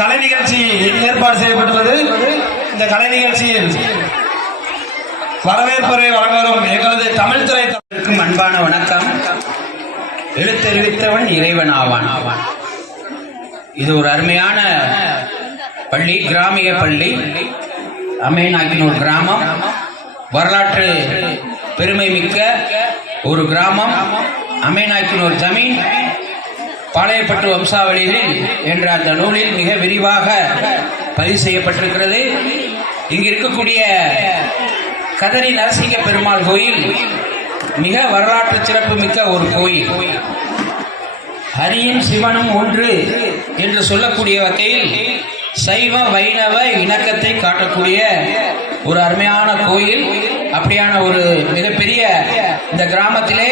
கலை நிகழ்ச்சி ஏற்பாடு செய்யப்பட்டுள்ளது. இந்த கலை நிகழ்ச்சியில் வரவேற்புரை வழங்கும் எங்களது தமிழ் துறை அன்பான வணக்கம். எழுத்தறிவித்தவன் இறைவன் ஆவான். இது ஒரு அருமையான பள்ளி, கிராமிய பள்ளி, அமேனாக்கினூர் கிராமம், வரலாற்று பெருமை மிக்க ஒரு கிராமம். அமேனாக்கினூர் ஜமீன் பாளையப்பட்டு வம்சாவளிகளில் என்ற அந்த நூலில் மிக விரிவாக பதிவு செய்யப்பட்டிருக்கிறது. இங்கு இருக்கக்கூடிய கதரி நரசிங்க பெருமாள் கோயில் மிக வரலாற்று சிறப்பு மிக்க ஒரு கோயில். ஹரியும் சிவனும் ஒன்று என்று சொல்லக்கூடிய வகையில் சைவ வைணவ இணக்கத்தை காட்டக்கூடிய ஒரு அருமையான கோயில். அப்படியான ஒரு மிகப்பெரிய இந்த கிராமத்திலே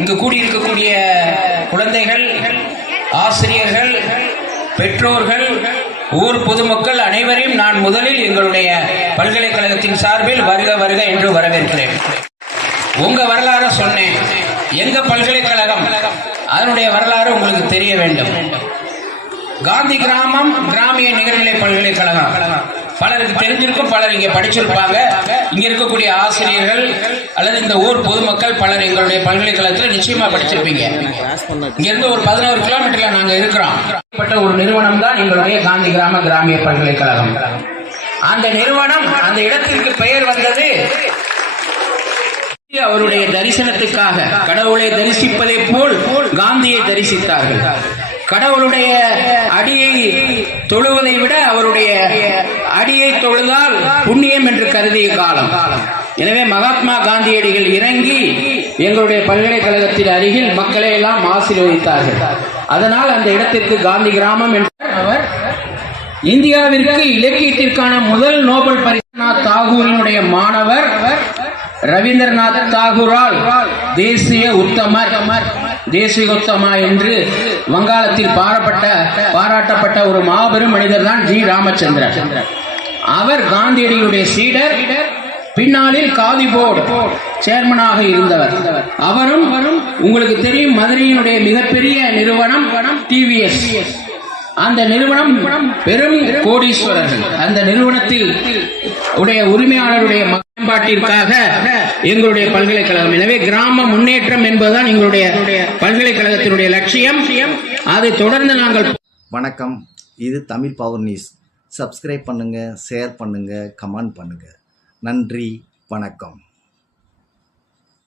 இங்கு கூடியிருக்கக்கூடிய குழந்தைகள், ஆசிரியர்கள், பெற்றோர்கள், ஊர் பொதுமக்கள் அனைவரையும் நான் முதலில் எங்களுடைய பல்கலைக்கழகத்தின் சார்பில் வருக வருக என்று வரவேற்கிறேன். உங்க வரலாறு சொன்னேன், எங்க பல்கலைக்கழகம் அதனுடைய வரலாறு உங்களுக்கு தெரிய வேண்டும். காந்தி கிராமம் கிராமிய நிகர்நிலை பல்கலைக்கழகம் பலருக்கு தெரிஞ்சிருக்கும், பலர் இங்க படிச்சிருப்பாங்க. இங்க இருக்கக்கூடிய ஆசிரியர்கள் அல்லது இந்த ஊர் பொதுமக்கள் பலர் எங்களுடைய பல்கலைக்கழகத்தில் நிச்சயமா படிச்சிருப்பீங்க. இங்க இருந்து ஒரு 11 கிலோமீட்டர்ல நாங்க இருக்கிறோம். ஒரு நிறுவனம் தான் எங்களுடைய காந்தி கிராம கிராமிய பல்கலைக்கழகம். அந்த நிறுவனம், அந்த இடத்திற்கு பெயர் வந்தது அவருடைய தரிசனத்துக்காக. கடவுளை தரிசிப்பதை போல் காந்தியை தரிசித்தார்கள். கடவுளுடைய அடியை தொழுவதை விட அவருடைய அடியை தொழுதால் புண்ணியம் என்று கருதிய காலம். எனவே மகாத்மா காந்தியடிகள் இறங்கி எங்களுடைய பல்கலைக்கழகத்தின் அருகில் மக்களை எல்லாம் ஆசீர்வதித்தார்கள். அதனால் அந்த இடத்திற்கு காந்தி கிராமம் என்று அவர் இந்தியாவிற்கு இலக்கியத்திற்கான முதல் நோபல் பரிசு தாகூரினுடைய மாணவர் ரவீந்திரநாத் தாகூரால் தேசிய உத்தமா என்று வங்காளத்தில் பாராட்டப்பட்ட ஒரு மாபெரும் மனிதர் தான் ஜி ராமச்சந்திரன். அவர் காந்தியடிகளுடைய சீடர், பின்னாளில் காதி போர்டு சேர்மனாக இருந்தவர். அவரும் உங்களுக்கு தெரியும், மதுரையினுடைய மிகப்பெரிய நிறுவனம் டிவிஎஸ். அந்த நிறுவனம் பெரும் கோடீஸ்வரர்கள். அந்த நிறுவனத்தில் உடைய உரிமையாளருடைய மேம்பாட்டிற்காக எங்களுடைய பல்கலைக்கழகம். எனவே கிராம முன்னேற்றம் என்பதுதான் எங்களுடைய பல்கலைக்கழகத்தினுடைய லட்சியம். அதை தொடர்ந்து நாங்கள். வணக்கம், இது தமிழ் பவர் நியூஸ். சப்ஸ்கிரைப் பண்ணுங்க, ஷேர் பண்ணுங்க, கமெண்ட் பண்ணுங்க. நன்றி, வணக்கம்.